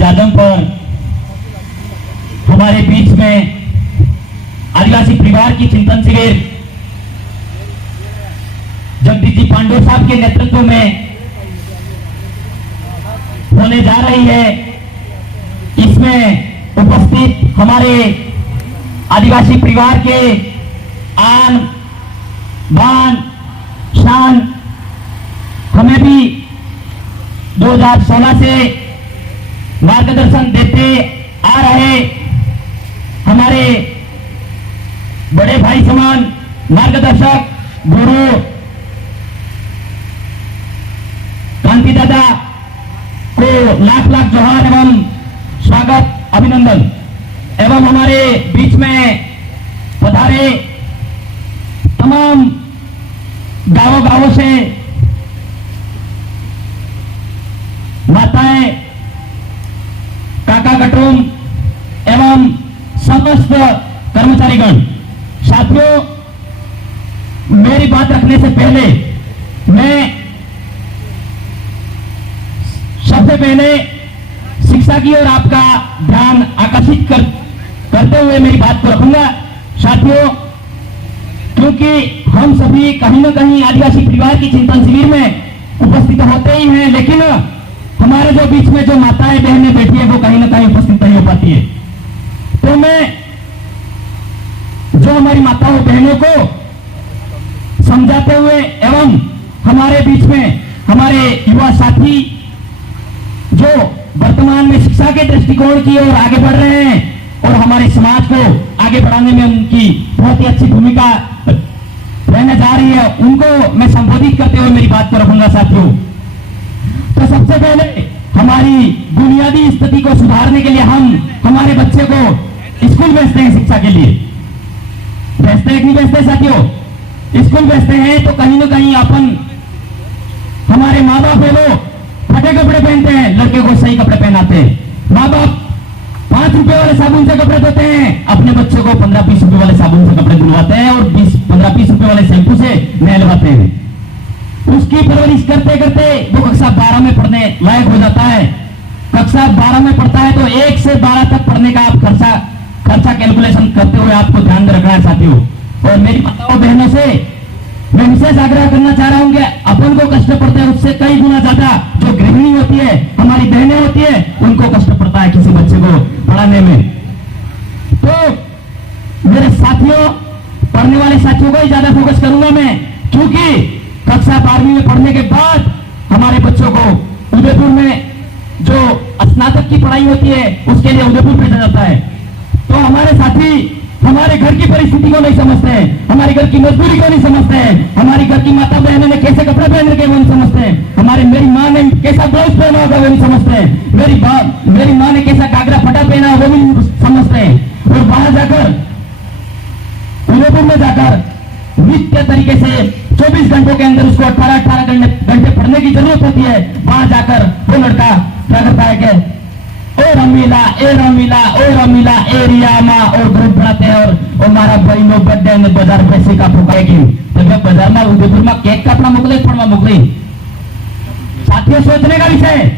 जादम पर हमारे बीच में आदिवासी परिवार की चिंतन शिविर जगदीश जी पांडे साहब के नेतृत्व में होने जा रही है। इसमें उपस्थित हमारे आदिवासी परिवार के आन बान शान हमें भी 2016 से मार्गदर्शन देते आ रहे हमारे बड़े भाई समान मार्गदर्शक गुरु कांति दादा को लाख लाख जोहार एवं स्वागत अभिनंदन एवं हमारे बीच में पधारे तमाम गांवों से माताएं काका कटुम एवं समस्त कर्मचारीगण। साथियों, मेरी बात रखने से पहले मैं सबसे पहले शिक्षा की ओर आपका ध्यान आकर्षित करते हुए मेरी बात को रखूंगा। साथियों, क्योंकि हम सभी कहीं न कहीं आदिवासी परिवार की चिंतन शिविर में उपस्थित होते ही हैं, लेकिन हमारे जो बीच में जो माताएं बहनें बैठी है वो कहीं न कहीं उपस्थित नहीं हो पाती है। तो मैं जो हमारी माताओं बहनों को समझाते हुए एवं हमारे बीच में हमारे युवा साथी जो वर्तमान में शिक्षा के दृष्टिकोण की ओर आगे बढ़ रहे हैं और हमारे समाज को आगे बढ़ाने में उनकी बहुत ही अच्छी भूमिका रहने जा रही है, उनको मैं संबोधित करते हुए मेरी बात को रखूंगा। साथियों, तो सबसे पहले हमारी बुनियादी स्थिति को सुधारने के लिए हम हमारे बच्चे को स्कूल भेजते हैं शिक्षा के लिए। भेजते हैं कि नहीं भेजते साथियों? स्कूल भेजते हैं तो कहीं ना कहीं अपन हमारे माँ बाप है वो फटे कपड़े पहनते हैं, लड़के को सही कपड़े पहनाते हैं। माँ बाप 5 रुपए वाले साबुन से कपड़े धोते हैं, अपने बच्चों को 15-20 रुपए वाले साबुन से कपड़े धुलवाते हैं और 15-20 रुपए वाले शैम्पू से नहलवाते हैं। उसकी परवरिश करते करते वो कक्षा 12 में पढ़ने लायक हो जाता है। कक्षा 12 में पढ़ता है तो 1 से 12 तक पढ़ने का आप खर्चा कैलकुलेशन करते हुए आपको ध्यान में रखना है साथियों। और मेरी माताओं बहनों से मैं विशेष आग्रह करना चाह रहा हूं कि अपन को कष्ट पड़ता है उससे कई गुना ज्यादा जो गृहिणी होती है, हमारी बहनें होती है, उनको कष्ट पड़ता है किसी बच्चे को पढ़ाने में। तो मेरे साथियों, पढ़ने वाले साथियों को ही ज्यादा फोकस करूंगा मैं, क्योंकि कक्षा 12वीं में पढ़ने के बाद हमारे बच्चों को उदयपुर में जो स्नातक की पढ़ाई होती है उसके लिए उदयपुर भेजा जाता है। तो हमारे साथी हमारे घर की परिस्थिति को नहीं समझते हैं, हमारे घर की मजबूरी को नहीं समझते हैं, हमारी घर की माता बहनों ने कैसे कपड़े पहन के वो नहीं समझते हैं, मेरी माँ ने कैसा ब्लाउज पहना होगा वो नहीं समझते हैं, मेरी माँ ने कैसा घाघरा फटा पहना वो भी नहीं समझते हैं। और वहां जाकर उदयपुर में जाकर नित्य तरीके से 24 घंटों के अंदर उसको 18 घंटे पढ़ने की जरूरत होती है। वहां जाकर वो लड़का क्या करता है कि ओ रमीला ए रियामा और ग्रुप बनाते हैं और मारा भाई नो बर्थडे ने बाजार पैसे का फुकाएगी तो जब बाजार में उदयपुर में केक कापना मोकले पण मोकली। साथियों, सोचने का विषय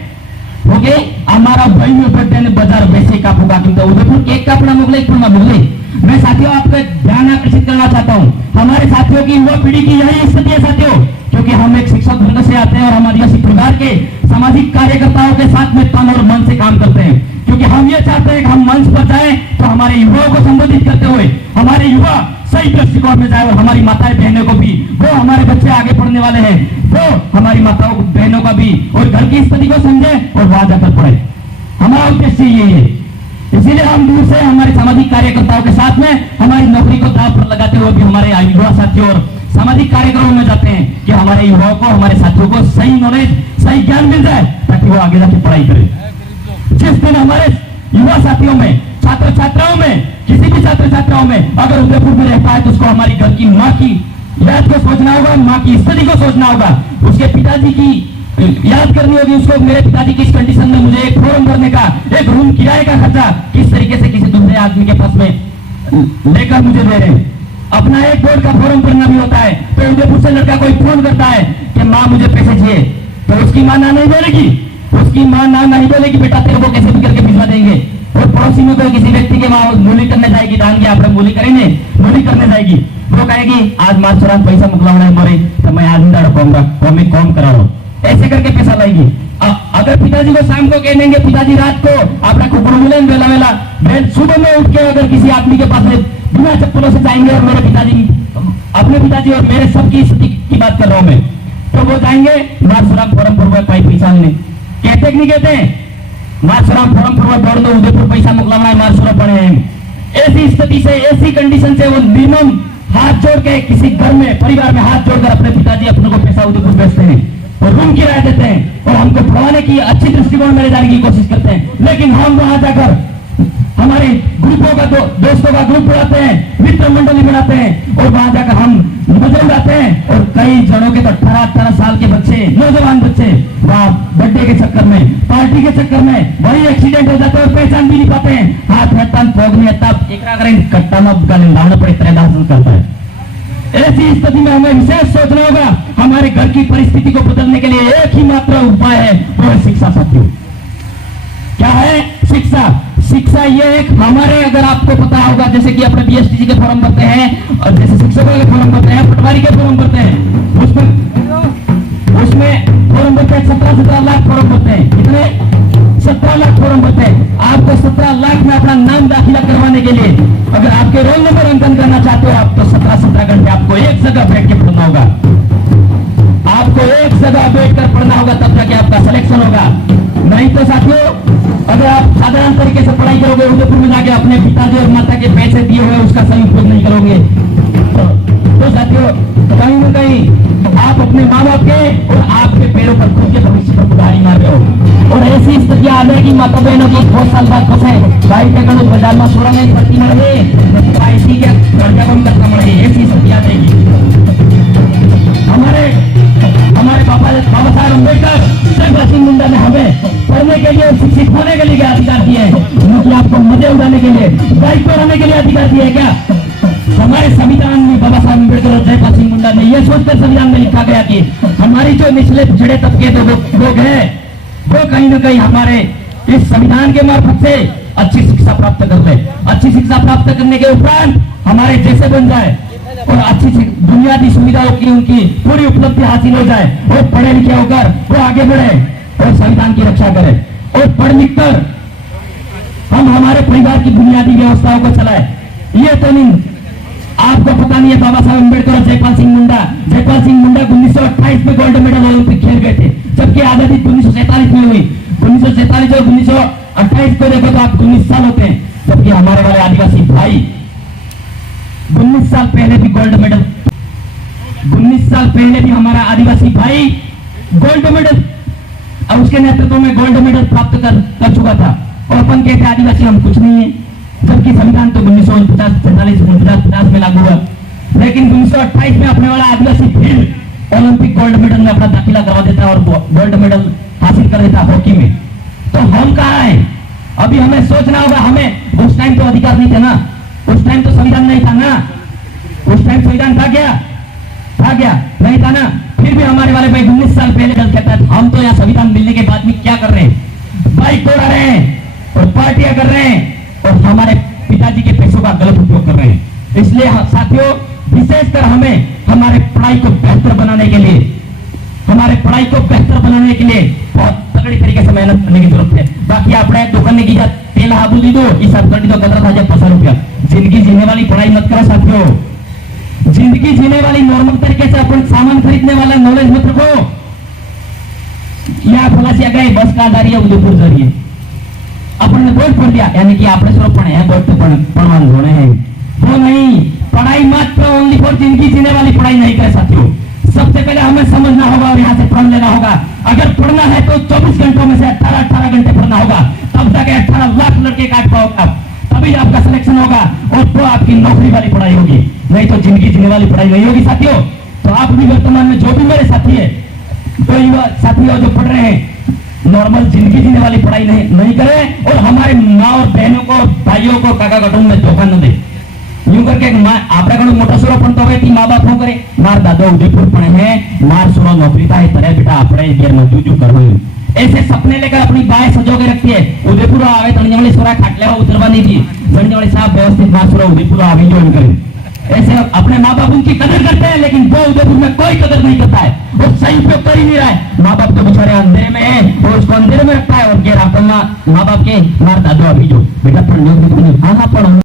हो गए हमारा भाई नो बर्थडे ने बाजार पैसे का फुका तो उदयपुर केक कापना मोकले पण मोकली। मैं साथियों आपका ध्यान आकर्षित करना चाहता हूं, हमारे साथियों की युवा पीढ़ी की यही स्थिति है साथियों, क्योंकि हम एक शिक्षक वर्ग से आते हैं और हम आदिवासी परिवार के सामाजिक कार्यकर्ताओं के साथ में तन और मन से काम करते हैं, क्योंकि हम ये चाहते हैं कि हम मंच पर जाएं तो हमारे युवाओं को संबोधित करते हुए हमारे युवा सही दृष्टिकोण में जाए और हमारी माताएं बहनों को भी, वो हमारे बच्चे आगे पढ़ने वाले हैं, वो हमारी माताओं बहनों का भी और घर की स्थिति को समझे और वहां जाकर पढ़े। हमारा उद्देश्य यही है। इसीलिए हम दूर से हमारे सामाजिक कार्यकर्ताओं के साथ में हमारी नौकरी को दांव पर लगाते हुए भी हमारे युवा साथियों और सामाजिक कार्यक्रमों में जाते हैं कि हमारे युवाओं को, हमारे साथियों को सही नॉलेज, सही ज्ञान मिल जाए ताकि वो आगे जाके पढ़ाई करें। जिस दिन हमारे युवा साथियों में, छात्र छात्राओं में, किसी भी छात्र छात्राओं में अगर उदयपुर में रहता है तो उसको हमारी घर की माँ की याद को सोचना होगा, माँ की स्थिति को सोचना होगा, उसके पिताजी की याद करनी होगी, उसको मेरे पिताजी किस कंडीशन में मुझे एक फॉर्म भरने का, एक रूम किराए का खर्चा किस तरीके से किसी दूसरे आदमी के पास में लेकर मुझे दे रहे हैं। अपना एक बोर्ड का फॉर्म भरना भी होता है तो उदयपुर से लड़का कोई फोन करता है कि माँ मुझे पैसे चाहिए, तो उसकी माँ ना नहीं बोलेगी, उसकी माँ ना नहीं बोलेगी बेटा तेरे को कैसे भी करके भिजवा देंगे। और पड़ोसी में कोई किसी व्यक्ति के माँ मूली करने जाएगी, दान की आप मूली करेंगे, मूली करने जाएगी, वो कहेगी आज मार चुरा पैसा मुकलावना है मोरे तो मैं आज नहीं रखूंगा तो मैं कॉम करा रहा हूँ, ऐसे करके पैसा लाएगी। अगर पिताजी को शाम को कह देंगे पिताजी रात को आपका कुकुर मिले वेला वेला सुबह में उठ के अगर किसी आदमी के पास बिना चप्पलों से जाएंगे, और मेरे पिताजी अपने पिताजी और मेरे सबकी स्थिति की बात कर रहा हूं मैं, तो वो जाएंगे मारसुराम फोरम पूर्व पैसा लेने, कहते कि नहीं कहते मारसुराम फोरम पूर्व दौड़ दो उदयपुर पैसा मुकलाना है मारसुरा पड़े हैं। ऐसी स्थिति से ऐसी कंडीशन से वो मिनिमम हाथ जोड़ के किसी घर में परिवार में हाथ जोड़कर अपने पिताजी अपने को पैसा उदयपुर बेचते हैं और रूम किराया देते हैं और हमको पढ़ाने की अच्छी दृष्टिकोण में ले जाने की कोशिश करते हैं। लेकिन हम वहां जाकर हमारे ग्रुपों का दोस्तों का ग्रुप बनाते हैं, मित्र मंडली बनाते हैं और वहां जाकर हम मजे उड़ाते हैं। और कई जनों के तो 18-18 साल के बच्चे, नौजवान बच्चे वहां बर्थडे के चक्कर में, पार्टी के चक्कर में वही एक्सीडेंट हो जाते हैं और पहचान भी नहीं पाते हैं। हाथ हट्टा फोग नहीं हट्टा एकरा करें कट्टा में लाना पड़े तरह दासन करता है। ऐसी स्थिति में हमें विशेष सोचना होगा। हमारे घर की परिस्थिति को बदलने के लिए एक ही मात्र उपाय है, वो है शिक्षा। साथियों क्या है शिक्षा? शिक्षा ये एक हमारे, अगर आपको पता होगा जैसे कि अपने बीएसटीसी के फॉर्म भरते हैं और जैसे शिक्षकों के फॉर्म भरते हैं, पटवारी के फॉर्म भरते हैं, उसमें फॉर्म भरते हैं 17 लाख फॉर्म भरते हैं। कितने? 17 लाख फॉर्म भरते हैं। आपको 17 लाख में अपना नाम दाखिला करवाने के लिए अगर आपके रोल नंबर अंकन करना चाहते हो आप तो 17 घंटे आपको एक जगह बैठ के पढ़ना होगा। आपको एक जगह बैठकर पढ़ना होगा, तब जाके आपका सिलेक्शन होगा। नहीं तो साथियों अगर आप साधारण तरीके से पढ़ाई करोगे, उदयपुर में जाके अपने पिताजी और माता के पैसे दिए हुए उसका सही उपयोग नहीं करोगे तो साथियों कहीं न कहीं आप अपने माँ बाप के और आपके पैरों पर खुद के भविष्य पर कुदारी मार रहे हो। और ऐसी स्थितियां आ जाएगी माता बहनों की बहुत साल बाद फंसे भाई के गणों बाजार में सोलह में भर्ती मर गए आईसी के कर्जा कम करना मर गई। ऐसी स्थिति आ जाएगी। हमारे बाबा साहब अम्बेडकर, जगत सिंह मुंडा ने हमें पढ़ने के लिए, शिक्षित होने के लिए अधिकार दिए हैं, क्योंकि आपको मजे उड़ाने के लिए, बाइक पर रहने के लिए अधिकार दिए है क्या? हमारे संविधान में बाबा साहब अम्बेडकर और जयपाल सिंह मुंडा ने यह सोचकर संविधान में लिखा गया कि हमारी जो निचले पिछड़े तबके के लोग हैं वो कहीं ना कहीं हमारे इस संविधान के मार्फत से अच्छी शिक्षा प्राप्त कर ले। अच्छी शिक्षा प्राप्त करने के उपरांत हमारे जैसे बन जाए और अच्छी बुनियादी सुविधाओं की उनकी पूरी उपलब्धि हासिल हो जाए और पढ़े लिखे होकर वो आगे बढ़े और संविधान की रक्षा करे और पढ़ लिख कर हम हमारे परिवार की बुनियादी व्यवस्थाओं को चलाए। ये तो नहीं, आपको पता नहीं है बाबा साहब अम्बेडकर और जयपाल सिंह मुंडा 1928 में गोल्ड मेडल ओलंपिक खेल गए थे, जबकि आजादी 1947 में हुई। 1947 और 1928 को देखो तो आप 19 साल होते हैं, जबकि हमारे वाले आदिवासी भाई 19 साल पहले भी गोल्ड मेडल, 19 साल पहले भी हमारा आदिवासी भाई गोल्ड मेडल और उसके नेतृत्व में गोल्ड मेडल प्राप्त कर चुका था। और अपन कहते आदिवासी हम कुछ नहीं है, जबकि संविधान तो 1949 में लागू हुआ, लेकिन 1928 में अपने वाला आदिवासी फिर ओलंपिक गोल्ड मेडल में अपना दाखिला करवा देता और गोल्ड मेडल हासिल कर देता हॉकी में। तो हम कहाँ है? अभी हमें सोचना होगा। हमें उस टाइम तो अधिकार नहीं थे ना, उस टाइम तो संविधान नहीं था ना, उस टाइम संविधान था क्या? नहीं था ना। फिर भी हमारे वाले भाई 19 साल पहले गलत कहता है। हम तो यहाँ संविधान मिलने के बाद में क्या कर रहे हैं? बाइक तोड़ा रहे हैं और पार्टियां कर रहे हैं और हमारे पिताजी के पैसों का गलत उपयोग कर रहे हैं। इसलिए साथियों विशेषकर हमें हमारे पढ़ाई को बेहतर बनाने के लिए बहुत तगड़ी तरीके से मेहनत करने की जरूरत है। बाकी आपने दुकान की तेल हाबू दी दो इस गड्डी तो 15,000 रुपया। जिंदगी जीने वाली पढ़ाई मत करो साथियों। जिंदगी जीने वाली नॉर्मल तरीके से अपन सामान खरीदने वाला नॉलेज मत रखो। या फलासिया गए बस का जा रही है उदयपुर जा रही है, अपन ने बोर्ड पढ़ दिया यानी कि आपने स्वरूप पढ़े हैं बोर्ड तो पढ़वान होने हैं, वो नहीं। पढ़ाई मात्र ओनली फॉर जिंदगी जीने वाली पढ़ाई नहीं करे साथियों। सबसे पहले हमें समझना होगा और यहाँ से पढ़ लेना होगा। अगर पढ़ना है तो 24 घंटों में से 18 घंटे पढ़ना होगा, तब जाके 18 लाख लड़के काट पाओगे, तभी आपका सिलेक्शन होगा और तो आपकी नौकरी वाली पढ़ाई होगी, नहीं तो जिंदगी जीने वाली पढ़ाई नहीं होगी साथियों। तो आप भी वर्तमान में जो भी मेरे साथी है तो साथी जो पढ़ रहे हैं नॉर्मल जिंदगी जीने वाली पढ़ाई नहीं करें और हमारे माँ और बहनों को, भाइयों को, काका कटुंब में धोखा न दे। यूं करके आपने कहीं मोटा सुरो पण तो थी माँ बाप करे मार दादा उदयपुर पण है मार सुरो नौकरी था तरह बेटा आपणे घेर में जूजू करवाયું ऐसे सपने लेकर अपनी बाएं सजो के रखती है। उदयपुर आवे तणने वाली सोरा खाटले उतरवा नहीं दी तणने वाले साहब व्यवस्थित मास्टर उदयपुर आवे ज्वाइन करे। ऐसे अपने माँ बाप उनकी कदर करते हैं, लेकिन वो उदयपुर में कोई कदर नहीं करता है, वो सही उपयोग कर ही नहीं रहा है। माँ बाप तो बेचारे अंधेरे में है और उसको अंधेरे में रखता है और कह रहा माँ बाप के मारता दो अभी जो बेटा पढ़ लो। हाँ हाँ पढ़ो।